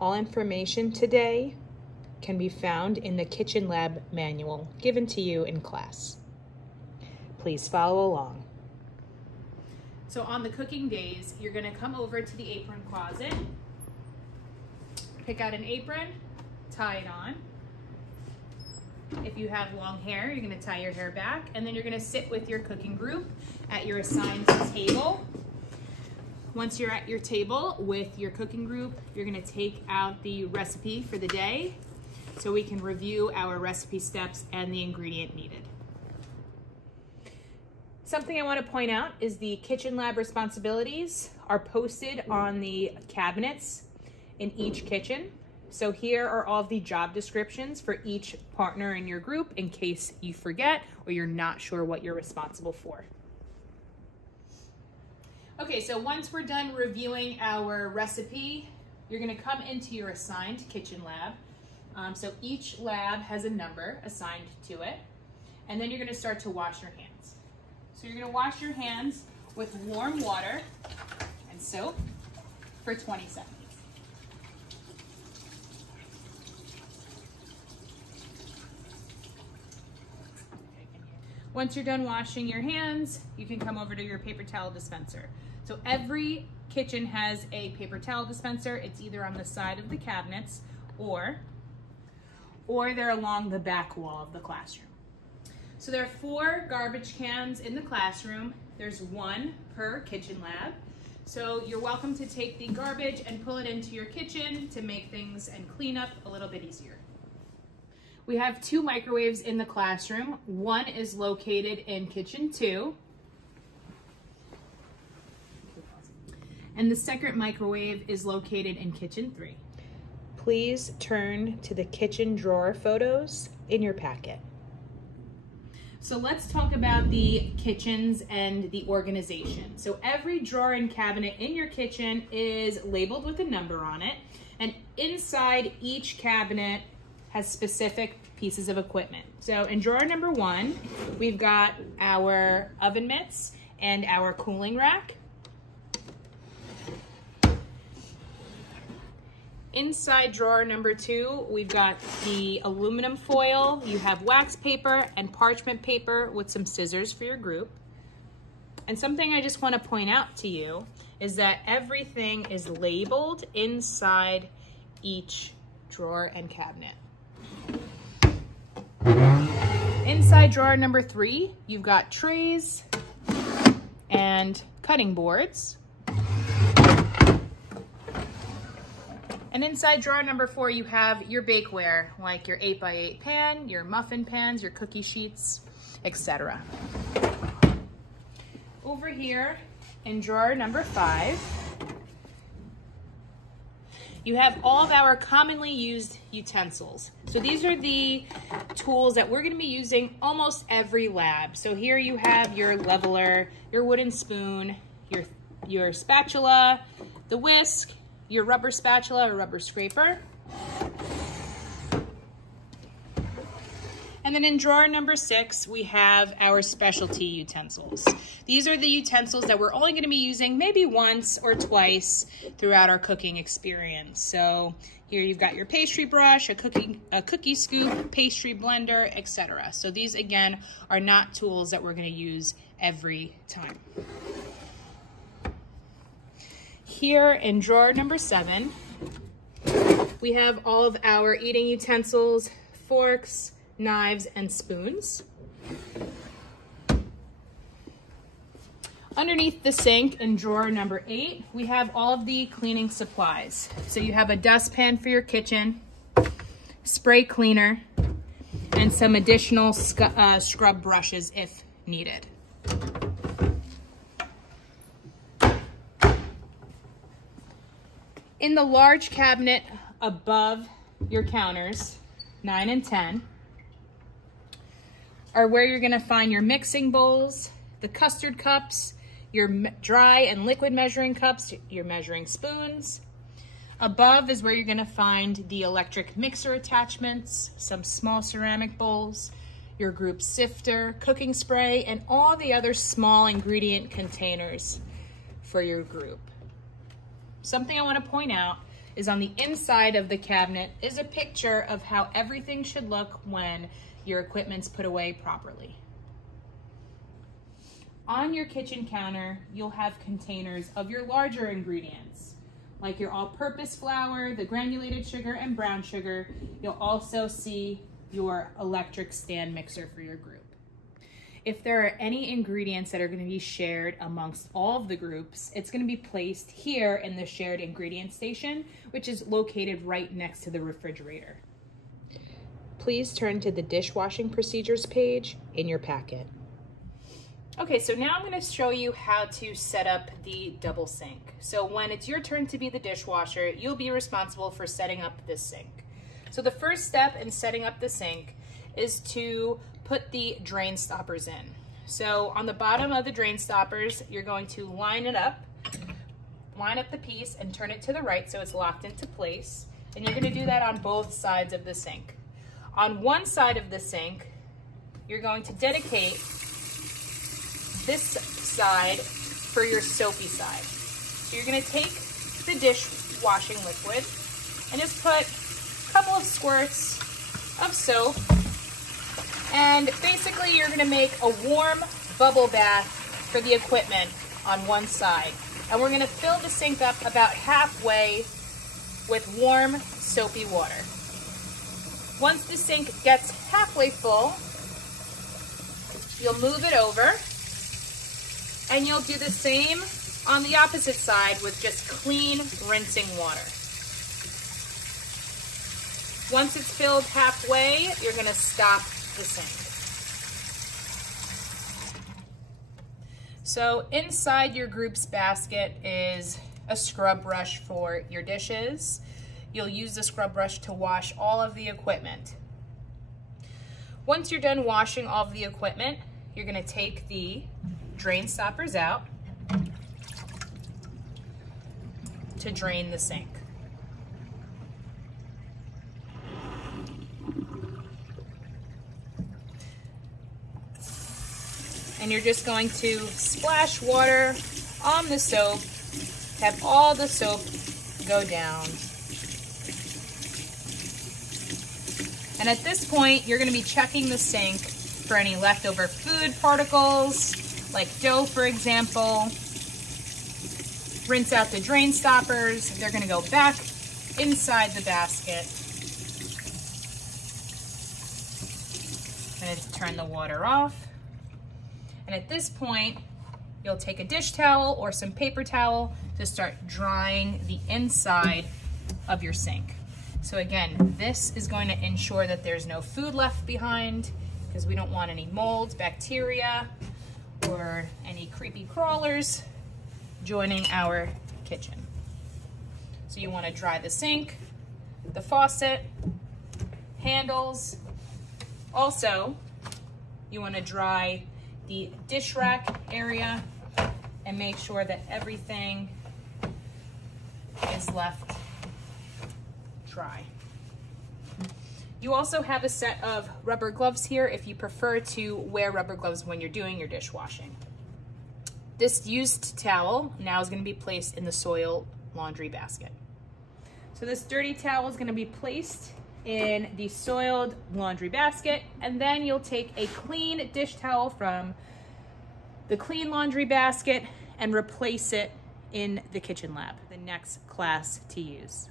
All information today can be found in the Kitchen Lab manual given to you in class. Please follow along. So on the cooking days, you're gonna come over to the apron closet, pick out an apron, tie it on. If you have long hair, you're gonna tie your hair back, and then you're gonna sit with your cooking group at your assigned table. Once you're at your table with your cooking group, you're gonna take out the recipe for the day so we can review our recipe steps and the ingredient needed. Something I want to point out is the Kitchen Lab responsibilities are posted on the cabinets in each kitchen. So here are all of the job descriptions for each partner in your group in case you forget or you're not sure what you're responsible for. Okay, so once we're done reviewing our recipe, you're gonna come into your assigned kitchen lab. So each lab has a number assigned to it, and then you're gonna start to wash your hands. So you're gonna wash your hands with warm water and soap for 20 seconds. Once you're done washing your hands, you can come over to your paper towel dispenser. So every kitchen has a paper towel dispenser. It's either on the side of the cabinets or they're along the back wall of the classroom. So there are 4 garbage cans in the classroom. There's 1 per kitchen lab. So you're welcome to take the garbage and pull it into your kitchen to make things and clean up a little bit easier. We have 2 microwaves in the classroom. One is located in kitchen 2. And the second microwave is located in kitchen 3. Please turn to the kitchen drawer photos in your packet. So let's talk about the kitchens and the organization. So every drawer and cabinet in your kitchen is labeled with a number on it. And inside each cabinet has specific pieces of equipment. So in drawer number 1, we've got our oven mitts and our cooling rack. Inside drawer number 2, we've got the aluminum foil. You have wax paper and parchment paper with some scissors for your group. And something I just want to point out to you is that everything is labeled inside each drawer and cabinet. Inside drawer number 3, you've got trays and cutting boards. And inside drawer number 4, you have your bakeware, like your 8x8 pan, your muffin pans, your cookie sheets, etc. Over here in drawer number 5, you have all of our commonly used utensils. So these are the tools that we're going to be using almost every lab. So here you have your leveler, your wooden spoon, your spatula, the whisk, your rubber spatula or rubber scraper. And then in drawer number 6, we have our specialty utensils. These are the utensils that we're only going to be using maybe once or twice throughout our cooking experience. So here you've got your pastry brush, a cookie scoop, pastry blender, etc. So these again are not tools that we're going to use every time. Here in drawer number 7, we have all of our eating utensils, forks, knives, and spoons. Underneath the sink in drawer number 8, we have all of the cleaning supplies. So you have a dustpan for your kitchen, spray cleaner, and some additional scrub brushes if needed. In the large cabinet above your counters, 9 and 10, are where you're gonna find your mixing bowls, the custard cups, your dry and liquid measuring cups, your measuring spoons. Above is where you're gonna find the electric mixer attachments, some small ceramic bowls, your group sifter, cooking spray, and all the other small ingredient containers for your group. Something I want to point out is on the inside of the cabinet is a picture of how everything should look when your equipment's put away properly. On your kitchen counter, you'll have containers of your larger ingredients, like your all-purpose flour, the granulated sugar, and brown sugar. You'll also see your electric stand mixer for your group. If there are any ingredients that are going to be shared amongst all of the groups, it's going to be placed here in the shared ingredient station, which is located right next to the refrigerator. Please turn to the dishwashing procedures page in your packet. Okay, so now I'm going to show you how to set up the double sink. So when it's your turn to be the dishwasher, you'll be responsible for setting up this sink. So the first step in setting up the sink is to put the drain stoppers in. So on the bottom of the drain stoppers, you're going to line up the piece and turn it to the right so it's locked into place. And you're going to do that on both sides of the sink. On one side of the sink, you're going to dedicate this side for your soapy side. So you're going to take the dishwashing liquid and just put a couple of squirts of soap, and basically you're going to make a warm bubble bath for the equipment on one side. And we're going to fill the sink up about halfway with warm soapy water. Once the sink gets halfway full, you'll move it over, and you'll do the same on the opposite side with just clean rinsing water. Once it's filled halfway, you're going to stop the sink. So inside your group's basket is a scrub brush for your dishes. You'll use the scrub brush to wash all of the equipment. Once you're done washing all of the equipment, you're going to take the drain stoppers out to drain the sink. And you're just going to splash water on the soap, have all the soap go down. And at this point, you're going to be checking the sink for any leftover food particles, like dough, for example. Rinse out the drain stoppers. They're going to go back inside the basket. I'm going to turn the water off. And at this point, you'll take a dish towel or some paper towel to start drying the inside of your sink. So again, this is going to ensure that there's no food left behind, because we don't want any mold, bacteria, or any creepy crawlers joining our kitchen. So you want to dry the sink, the faucet, handles. Also, you want to dry the dish rack area and make sure that everything is left dry. You also have a set of rubber gloves here if you prefer to wear rubber gloves when you're doing your dishwashing. This used towel now is going to be placed in the soiled laundry basket. So this dirty towel is going to be placed in the soiled laundry basket, and then you'll take a clean dish towel from the clean laundry basket and replace it in the kitchen lab, the next class to use.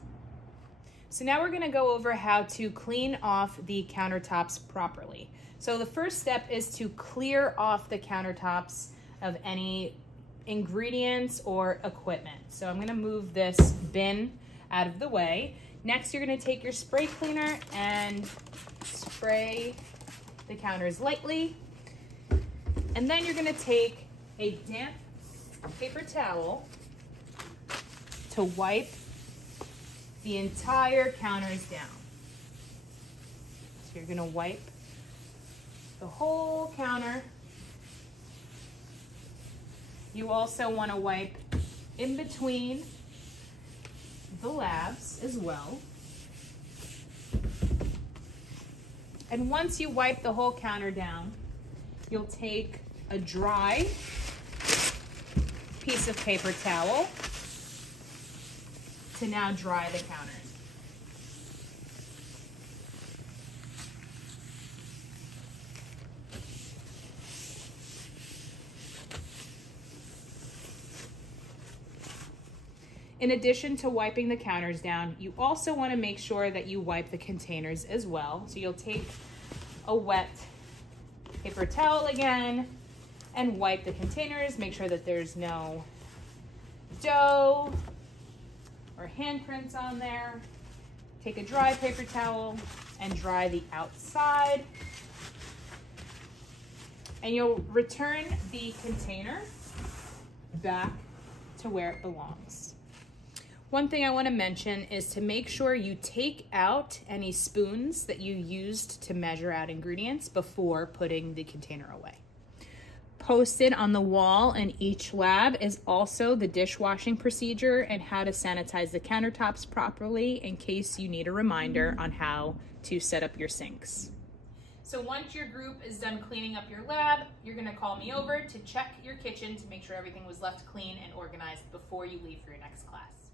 So now we're going to go over how to clean off the countertops properly. So the first step is to clear off the countertops of any ingredients or equipment. So I'm going to move this bin out of the way. Next, you're going to take your spray cleaner and spray the counters lightly. And then you're going to take a damp paper towel to wipe the entire counters down. So you're going to wipe the whole counter. You also want to wipe in between the labs as well. And once you wipe the whole counter down, you'll take a dry piece of paper towel to now dry the counters. In addition to wiping the counters down, you also want to make sure that you wipe the containers as well. So you'll take a wet paper towel again and wipe the containers. Make sure that there's no dough or handprints on there. Take a dry paper towel and dry the outside. And you'll return the container back to where it belongs. One thing I want to mention is to make sure you take out any spoons that you used to measure out ingredients before putting the container away. Posted on the wall in each lab is also the dishwashing procedure and how to sanitize the countertops properly in case you need a reminder on how to set up your sinks. So once your group is done cleaning up your lab, you're going to call me over to check your kitchen to make sure everything was left clean and organized before you leave for your next class.